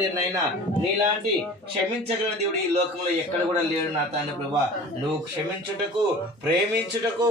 లేరు నాయన. నీలాంటి క్షమించగల దేవుడు ఈ లోకంలో ఎక్కడ కూడా లేడు నా తండ్రి ప్రభా. నువ్వు క్షమించుటకు, ప్రేమించుటకు,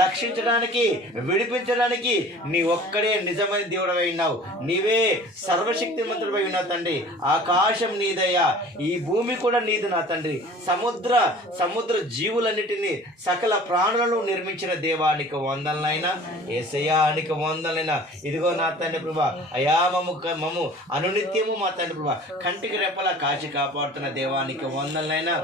రక్షించడానికి, విడిపించడానికి నీ ఒక్కడే నిజమైన దేవుడు అయినావు. నీవే సర్వశక్తిమంతుడు అయినా తండ్రి. ఆకాశం నీదయ్యా, ఈ భూమి కూడా నీది నా తండ్రి. సముద్ర జీవులన్నిటినీ, సకల ప్రాణులను నిర్మించిన దేవానికి వందనైనా, యేసయ్యానికి వందనైనా. ఇదిగో నా తండ్రి ప్రభా, అయా మమ్ము అనునిత్యము మా తండ్రి ప్రభా కంటికి రెప్పలా కాచి కాపాడుతున్న దేవానికి వందనైనా.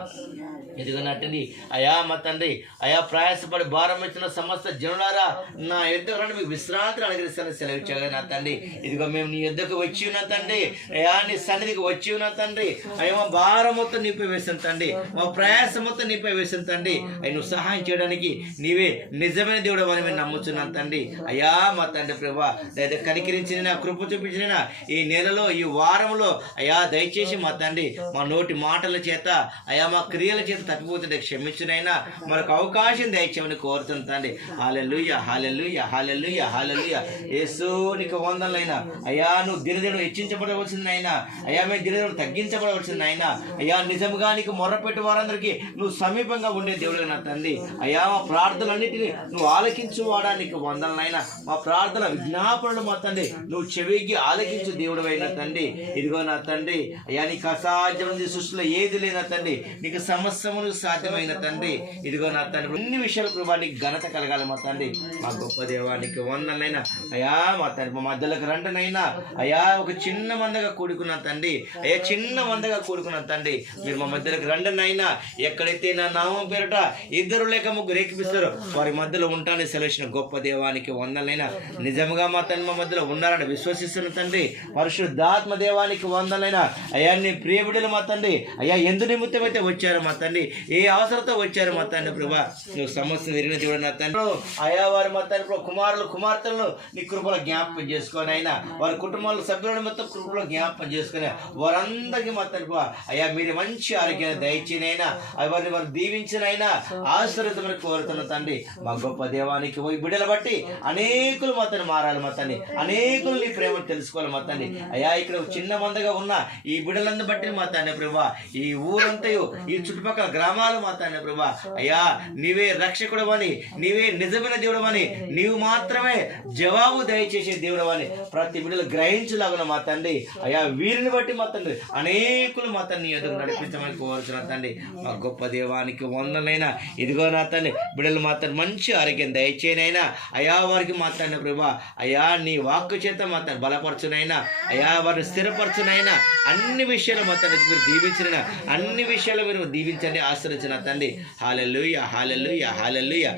ఇదిగో నా తండ్రి, అయా మా తండ్రి, అయా ప్రయాసపడి భారం ఇచ్చిన సమస్త జనులారా నా యుద్ధకు రండి, మీకు విశ్రాంతిని అనుగ్రహిస్తానని సెలవిచ్చాగా నా తండ్రి. ఇదిగో మేము నీ యుద్ధకు వచ్చి ఉన్నా తండ్రి, అయా నీ సన్నిధికి వచ్చి ఉన్నా తండ్రి. అయ్యా మా భారం మొత్తం నీపై వేసిన తండ్రి, మా ప్రయాస మొత్తం నీపై వేసిన తండ్రి. అయ్యి నువ్వు సహాయం చేయడానికి నీవే నిజమైన దేవుడు అని మేము నమ్ముతున్నాను తండ్రి. అయా మా తండ్రి ప్రభా, లేదా కనికరించిన కృప చూపించిన ఈ నెలలో, ఈ వారంలో అయా దయచేసి మా తండ్రి మా నోటి మాటల చేత, అయా మా క్రియల చేత తప్పిపోతుంటే క్షమించునైనా మనకు అవకాశం దయచేయమని కోరుతుంది తండ్రి. హల్లెలూయా, హల్లెలూయా, హల్లెలూయా, హల్లెలూయా. యేసు నీకు వందనైనా. అయ్యా నువ్వు దినదినం హెచ్చించబడవలసిందైనా, అయ్యా మేము దినదినం తగ్గించబడవలసిందైనా. అయ్యా నిజంగా నీకు మొర్రపెట్టు వారందరికీ నువ్వు సమీపంగా ఉండే దేవుడు నా తండ్రి. అయ్యా మా ప్రార్థనలన్నిటినీ నువ్వు ఆలకించు వాడానికి వందనైనా. మా ప్రార్థన విజ్ఞాపనలు మా తండ్రి నువ్వు చెవికి ఆలకించు దేవుడు అయిన తండ్రి. ఇదిగో నా తండ్రి, అయ్యా నీకు అసాధ్యమైనది సృష్టిలో ఏది లేనా తండ్రి, నీకు సమస్యములు సాధ్యమైన తండ్రి. ఇదిగో నా తండ్రి అన్ని విషయాల ప్రభా నీకు ఘనత కలగాలి మా తండ్రి. మా గొప్ప దేవానికి వందనైనా. అయ్యా మా తండ్రి మా మధ్యలోకి రంటనైనా. అయ్యా ఒక చిన్న మందగా కూడుకున్న తండ్రి, అయ్యా చిన్న మందగా కూడుకున్న తండ్రి, మీరు మా మధ్యలోకి రండనైనా. ఎక్కడైతే నా నామం పేరట ఇద్దరు లేక ముగ్గురు ఏకిపిస్తారో వారి మధ్యలో ఉంటానని సెలవిసిన గొప్ప దేవానికి వందనైనా. నిజంగా మా తండ్రి మా మధ్యలో ఉన్నారని విశ్వసిస్తున్న తండ్రి, పరిశుద్ధాత్మ దేవానికి వందనైనా. అయ్యా నీ ప్రియ బిడ్డలు మా తండ్రి, అయ్యా ఎందు నిమిత్తం అయితే వచ్చారు మా తండ్రి, ఏ అవసరంతో వచ్చారు మా తండ్రి ప్రభా, నువ్వు సమస్య తిరిగిన దేవుడు నా తండ్రి. అయా వారి మా తండ్రి ప్రభు కుమారులు కుమార్తెలను నీ కృపలో జ్ఞాపకం చేసుకొని అయినా, వారి కుటుంబాల సభ్యులను మొత్తం కృపలో జ్ఞాపకం చేసుకుని వారందరికీ మా తండ్రి ప్రభా అయ్యా మీరు మంచి ఆరోగ్యాన్ని దయచేనైనా, వారిని వారు దీవించినైనా ఆశీర్వదించమని కోరుతున్న తండ్రి. మా గొప్ప దేవానికి ఈ బిడ్డలు బట్టి అనేకులు మా తండ్రి మారాలి మా తండ్రి, అనేకులు నీ ప్రేమను తెలుసుకోవాలి మా తండ్రి. అయ్యా ఇక్కడ చిన్న మందగా ఉన్న ఈ బిడ్డలందరూ బట్టి మా తండ్రి ప్రభా, ఈ ఊరంతయు ఈ చుట్టుపక్కల గ్రామాలు మా తండ్రి ప్రభా, అయ్యా నీవే రక్షకుడు అని, నీవే నిజమైన దేవుడు అని, నీవు మాత్రమే జవాబు దయచేసే దేవుడు అని ప్రతి బిడ్డలు గ్రహించలాగున మా తండ్రి. అయ్యా వీరిని బట్టి మా తండ్రి అనేకులు మా తండ్రి ఎదురు నడిపించమని కోరుచున్న తండ్రి. మా గొప్ప దేవానికి వందనైనా. ఇదిగో నా తండ్రి బిడ్డలు మా తండ్రి మంచి ఆరోగ్యం దయచేనైనా. అయా వారికి మా తండ్రి ప్రభా, అయా నీ వాక్కు చేత మా తండ్రి బలపరచునైనా, అయా వారిని స్థిరపరచునైనా. అన్ని విషయాలు మా తండ్రి మీరు దీవించిన, అన్ని విషయాలు మీరు దీవించండి, ఆశ్రయించిన తండ్రి. హల్లెలూయా, హల్లెలూయా, హల్లెలూయా.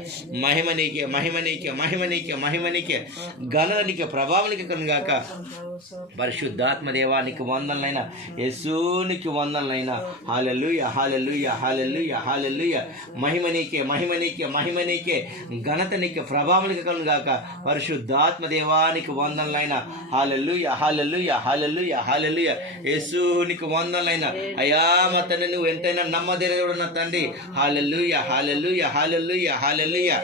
మహిమ నీకే, మహిమ నీకే, మహిమ నీకే, మహిమ నీకే, ఘనత నీకే, ప్రభావం నీకే కనుగాక. పరిశుద్ధాత్మ దేవానికి వందనైనా, యేసునికి వందనైనా. హల్లెలూయా, హల్లెలూయా, హల్లెలూయా, హల్లెలూయా. మహిమ నీకే, మహిమ నీకే, మహిమ నీకే, ఘనత నీకే, ప్రభావం నీకే కనుగాక. పరిశుద్ధాత్మ దేవానికి వందనైనా. హల్లెలూయా, హల్లెలూయా, హల్లెలూయా, హల్లెలూయా. యేసునికి వందనైనా. అయ్యా మా తండ్రి నువ్వు ఎంతైనా నమ్మదగినవాడు నా తండ్రి. హల్లెలూయా, హల్లెలూయా, హల్లెలూయా, హల్లెలూయా.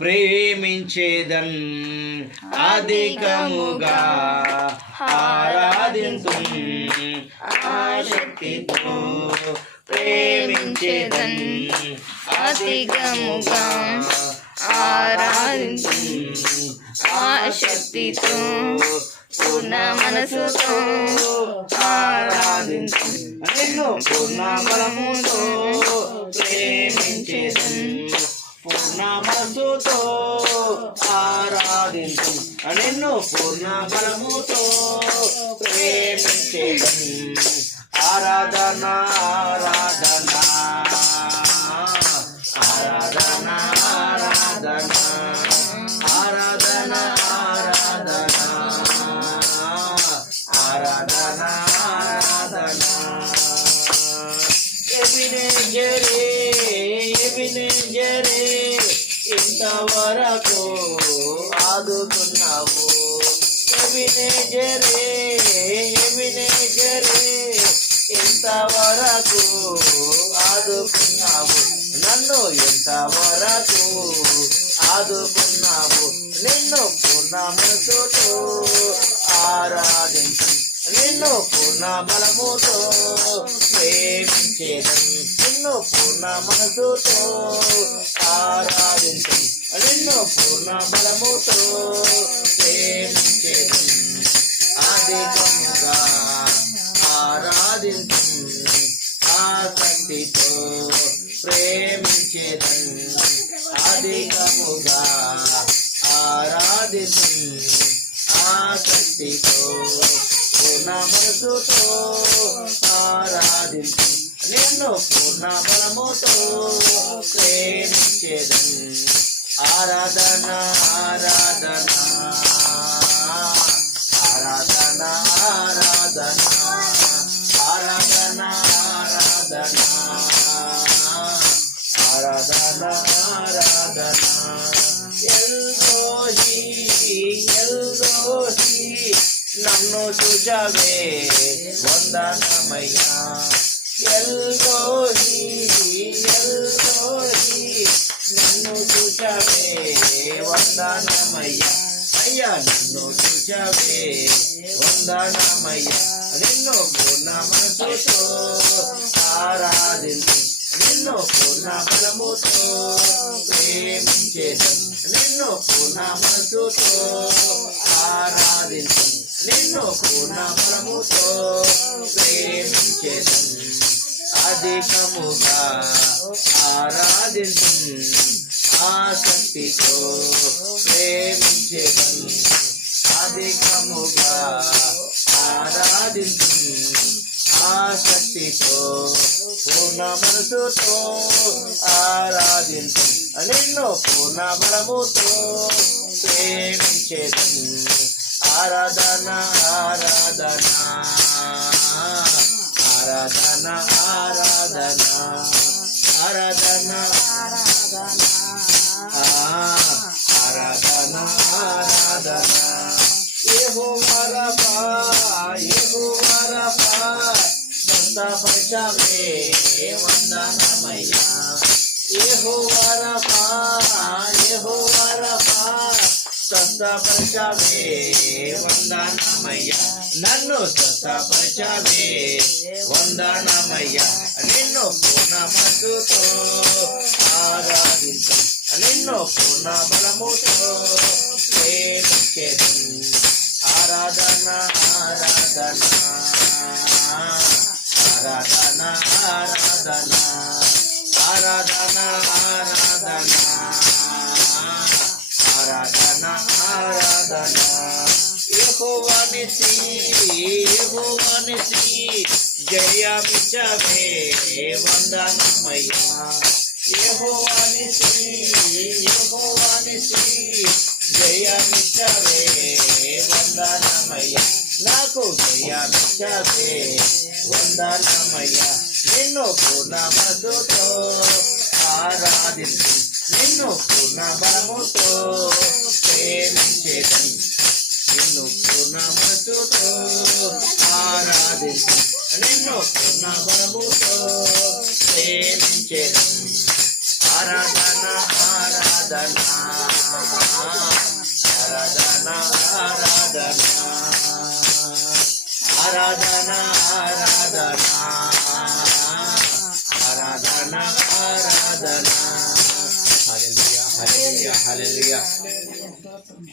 ప్రేమించేదన్ అధికముగా ఆరాధింతు ఆశక్తితో, ప్రేమించేదన్ అధికముగా ఆరాధింతు ఆశక్తితో, పూర్ణ మనసుతో ఆరాధింతు, నిన్ను పూర్ణ బలముతో ప్రేమించేదన్, పూర్ణ మనసుతో ఆరాధింతు, నిన్ను పూర్ణ బలముతో ప్రేమించేదన్. ఆరాధన ఆరాధన ఆరాధన ఆరాధన ఆరాధన ఆరాధన ఆరాధన ఆరాధన. ఎబినేజరే, ఎబినేజరే, ఇంతవరకు ఆదుకున్నావు. ఎబినేజరే, ఎబినేజరే, ఇంతవరకు ఆదుకున్నావు. నన్ను ఎంతవరకు ఆదుకున్నావు. నిన్ను పూర్ణ మనసుతో ఆరాధించు, నిన్ను పూర్ణ బలముతో ప్రేమించేదం, నిన్ను పూర్ణ మనసుతో ఆరాధించం, నిన్ను పూర్ణ బలముతో ప్రేమించేదం, అధికముగా ఆరాధించం, ఆసక్తితో ప్రేమించేదం, అధికముగా ఆరాధించం, ఆసక్తితో పూర్ణ మనసుతో ఆరాధించం, నిన్ను పూర్ణ బలముతో ప్రేమించేదం. ఆరాధన ఆరాధన ఆరాధన ఆరాధన ఆరాధన ఆరాధన ఆరాధన ఎల్రోహి ఎల్రోహి నన్ను చూచవే వందనమయ్యా, ఎల్రోహి ఎల్రోహి నన్ను చూచవే వందనమయ్యా, అయ్యా నిన్ను చూచవే వందనమయ్యా, నిన్ను పూర్ణ మనసుతో ఆరాధించు, నిన్ను పూర్ణ బలముతో ప్రేమించేదం, నిన్ను పూర్ణ మనసుతో ఆరాధించు, నిన్ను పూర్ణ బలముతో ప్రేమించేదం, అధికముగా ఆరాధించు, ఆసక్తితో ప్రేమించేదం, అధికముగా ఆరాధించు, ఆసక్తితో పూర్ణ మనసుతో ఆరాధించు, నిన్ను పూర్ణ బలముతో ప్రేమించేదం. ఆరాధన ఆరాధన ఆరాధన ఆరాధన ఆరాధన ఆరాధన ఆరాధన యెహోవా రఫా యెహోవా రఫా స్వస్థపరచవే వందనమయ్యా, యెహోవా రఫా యెహోవా రఫా స్వస్థపరచవే వందనమయ్యా, నన్ను స్వస్థపరచవే వందనమయ్యా, నిన్ను పూర్ణ మనసుతో ఆరాధించు, నిన్ను పూర్ణ బలముతో ప్రేమించేదం. ఆరాధన ఆరాధన ఆరాధన ఆరాధన ఆరాధన ఆరాధన ఆరాధన ఆరాధన యెహోవా నిసి యెహోవా నిసి జయమిచ్చవే వందనమయ్యా, యెహోవా నిసి యెహోవా నిసి జయమిచ్చవే వందనమయ్యా, నాకు జయమిచ్చవే వందనమయ్యా, నిన్ను పూర్ణ మనసుతో ఆరాధించు, నిన్ను పూర్ణ బలముతో ప్రేమించేదం, నిన్ను పూర్ణ మనసుతో ఆరాధించు, నిన్ను పూర్ణ బలముతో ప్రేమించేదం. ఆరాధన ఆరాధన ఆరాధన ఆరాధన ఆరాధన ఆరాధన ఆరాధన ఆరాధన హల్లెలూయా హల్లెలూయా హల్లెలూయా.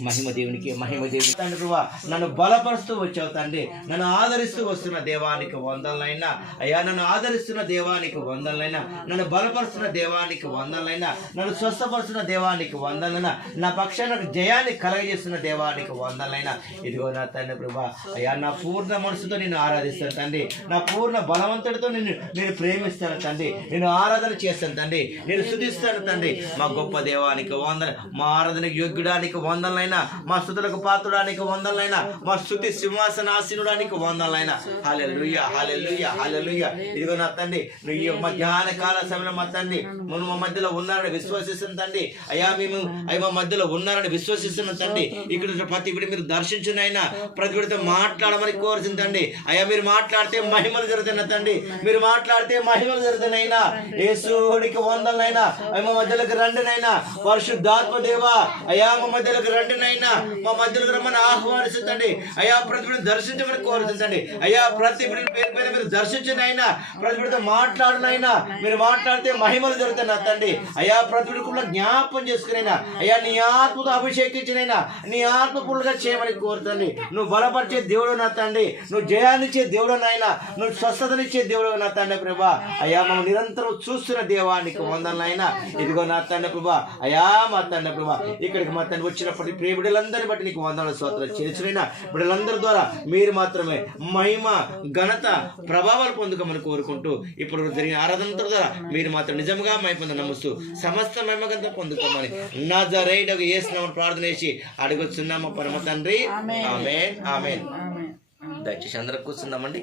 మహిమ దేవునికి మహిమ దేవునికి. తండ్రి ప్రభువా, నన్ను బలపరుస్తూ వచ్చావు తండ్రి, నన్ను ఆదరిస్తూ వస్తున్న దేవానికి వందనలైనా అయ్యా, నన్ను ఆదరిస్తున్న దేవానికి వందనలైనా, నన్ను బలపరుస్తున్న దేవానికి వందనలైనా, నన్ను స్వస్థపరుస్తున్న దేవానికి వందనలైనా, నా పక్షాన జయాన్ని కలగజేస్తున్న దేవానికి వందనలైనా. ఇదిగో నా తండ్రి ప్రభువా, అయ్యా నా పూర్ణ మనసుతో నిన్ను ఆరాధిస్తాను తండ్రి, నా పూర్ణ బలవంతుడితో నేను ప్రేమిస్తాను తండ్రి, నేను ఆరాధన చేస్తాను తండ్రి, నేను స్తుతిస్తాను తండ్రి. మా గొప్ప దేవానికి వందన, మా ఆరాధనకు యోగ్యుడానికి వందనలైనా, మా స్తుతులకు పాత్రుడానికి వందనలైనా, మా స్తుతి సింహాసనాసీనుడానికి వందనలైనా. హల్లెలూయా హల్లెలూయా హల్లెలూయా. ఇదిగో నా తండ్రి, నువ్వు ఈ మధ్యాహ్న కాల సమయంలో మా తండ్రి మనం మా మధ్యలో ఉన్నారని విశ్వసిస్తున్న తండ్రి, అయ్యా మేము అయ్యా మా మధ్యలో ఉన్నారని విశ్వసిస్తున్న తండ్రి, ఇక్కడ ప్రతి విడి మీరు దర్శించునైనా ప్రతి విడితో మాట్లాడమని కోరుతుంది తండ్రి. అయ్యా మీరు మాట్లాడితే మహిమలు జరుగుతున్న తండ్రి, మీరు మాట్లాడితే మహిమలు జరుగుతున్నాయినా. యేసుడికి వందనైనా మా మధ్యలోకి రండినైనా, పరిశుద్ధాత్మ దేవ అయా మా మధ్యలోకి రండి నైనా, మా మధ్యలోకి రమ్మని ఆహ్వానిస్తుంది. అయా ప్రతి బిడ్డను దర్శించమని కోరుతుందండి. అయా ప్రతి బిడ్డని పేరు పేరు మీరు దర్శించండి అయినా, ప్రతి బిడ్డతో మాట్లాడునైనా, మీరు మాట్లాడితే మహిమలు జరుగుతాయి నా తండ్రి. అయా ప్రతి బిడ్డ జ్ఞాపం చేసుకునైనా, అయ్యా నీ ఆత్మతో అభిషేకించినైనా, నీ ఆత్మపూర్ణంగా చేయమని కోరుతండి. నువ్వు బలపరిచే దేవుడు నా తండ్రి, నువ్వు జయాన్నిచ్చే దేవుడు నాయన, నువ్వు స్వస్థతనిచ్చే దేవుడు నా తండ్రి ప్రభా. అయ్యా మమ్మల్ని నిరంతరం చూస్తున్న దేవానికి వందనైనా. ఇదిగో నా తండ్రి ప్రభా, అయా మా తండ్రి ప్రభా, ఇక్కడికి మా తండ్రి వచ్చినప్పటి ప్రియ బిడ్డలందరినీ బట్టి నీకు వందనాలు స్తోత్రాలు చేసిన బిడ్డలందరి ద్వారా మీరు మాత్రమే మహిమ ఘనత ప్రభావాలు పొందుకోమని కోరుకుంటూ, ఇప్పుడు జరిగిన ఆరాధన ద్వారా మీరు మాత్రం నిజంగా మహిమ పొంద నమ్ముస్తూ సమస్త మహిమగంతా పొందుకోమని నజరేయుడగు యేసు నామమున ప్రార్థన చేసి అడుగుతున్నాము పరమ తండ్రి. ఆమేన్ ఆమేన్. దయచేసి అందరూ కూర్చుందామండి.